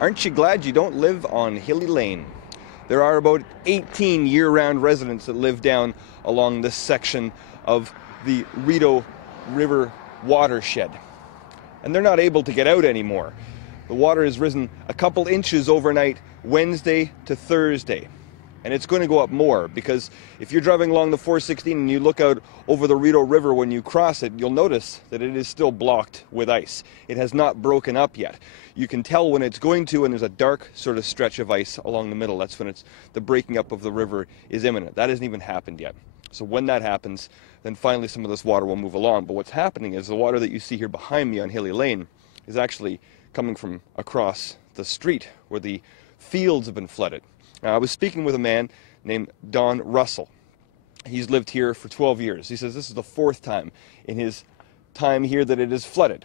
Aren't you glad you don't live on Hilly Lane? There are about 18 year-round residents that live down along this section of the Rideau River watershed. And they're not able to get out anymore. The water has risen a couple inches overnight, Wednesday to Thursday. And it's going to go up more, because if you're driving along the 416 and you look out over the Rideau River when you cross it, you'll notice that it is still blocked with ice. It has not broken up yet. You can tell when it's going to, and there's a dark sort of stretch of ice along the middle. That's when the breaking up of the river is imminent. That hasn't even happened yet. So when that happens, then finally some of this water will move along. But what's happening is the water that you see here behind me on Hilly Lane is actually coming from across the street where the fields have been flooded. Now, I was speaking with a man named Don Russell. He's lived here for 12 years. He says this is the fourth time in his time here that it is flooded.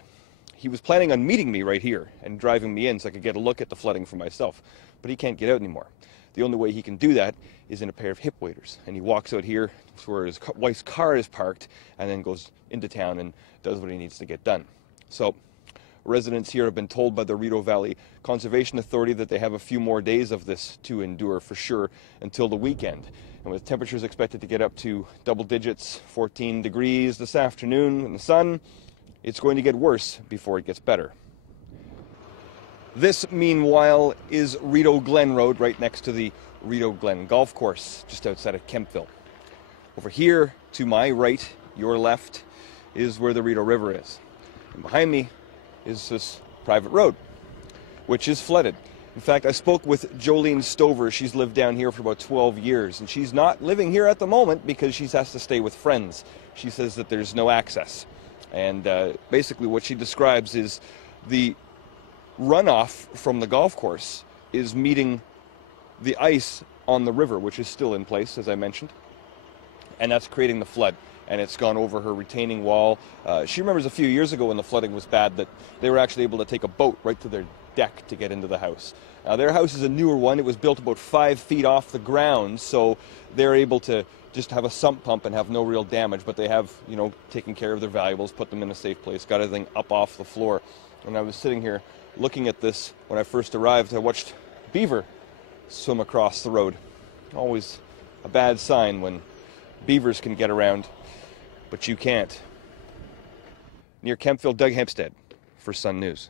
He was planning on meeting me right here and driving me in so I could get a look at the flooding for myself. But he can't get out anymore. The only way he can do that is in a pair of hip waders. And he walks out here to where his wife's car is parked and then goes into town and does what he needs to get done. So residents here have been told by the Rideau Valley Conservation Authority that they have a few more days of this to endure for sure until the weekend. And with temperatures expected to get up to double digits, 14 degrees this afternoon in the sun, it's going to get worse before it gets better. This, meanwhile, is Rideau Glen Road, right next to the Rideau Glen Golf Course, just outside of Kemptville. Over here, to my right, your left, is where the Rideau River is. And behind me is this private road, which is flooded. In fact, I spoke with Jolene Stover. She's lived down here for about 12 years, and she's not living here at the moment because she has to stay with friends. She says that there's no access. And basically what she describes is the runoff from the golf course is meeting the ice on the river, which is still in place, as I mentioned, and that's creating the flood. And it's gone over her retaining wall. She remembers a few years ago when the flooding was bad that they were actually able to take a boat right to their deck to get into the house. Now, their house is a newer one. It was built about 5 feet off the ground, so they're able to just have a sump pump and have no real damage, but they have, you know, taken care of their valuables, put them in a safe place, got everything up off the floor. And I was sitting here looking at this when I first arrived. I watched beaver swim across the road. Always a bad sign when beavers can get around, but you can't. Near Kemptville, Doug Hempstead for Sun News.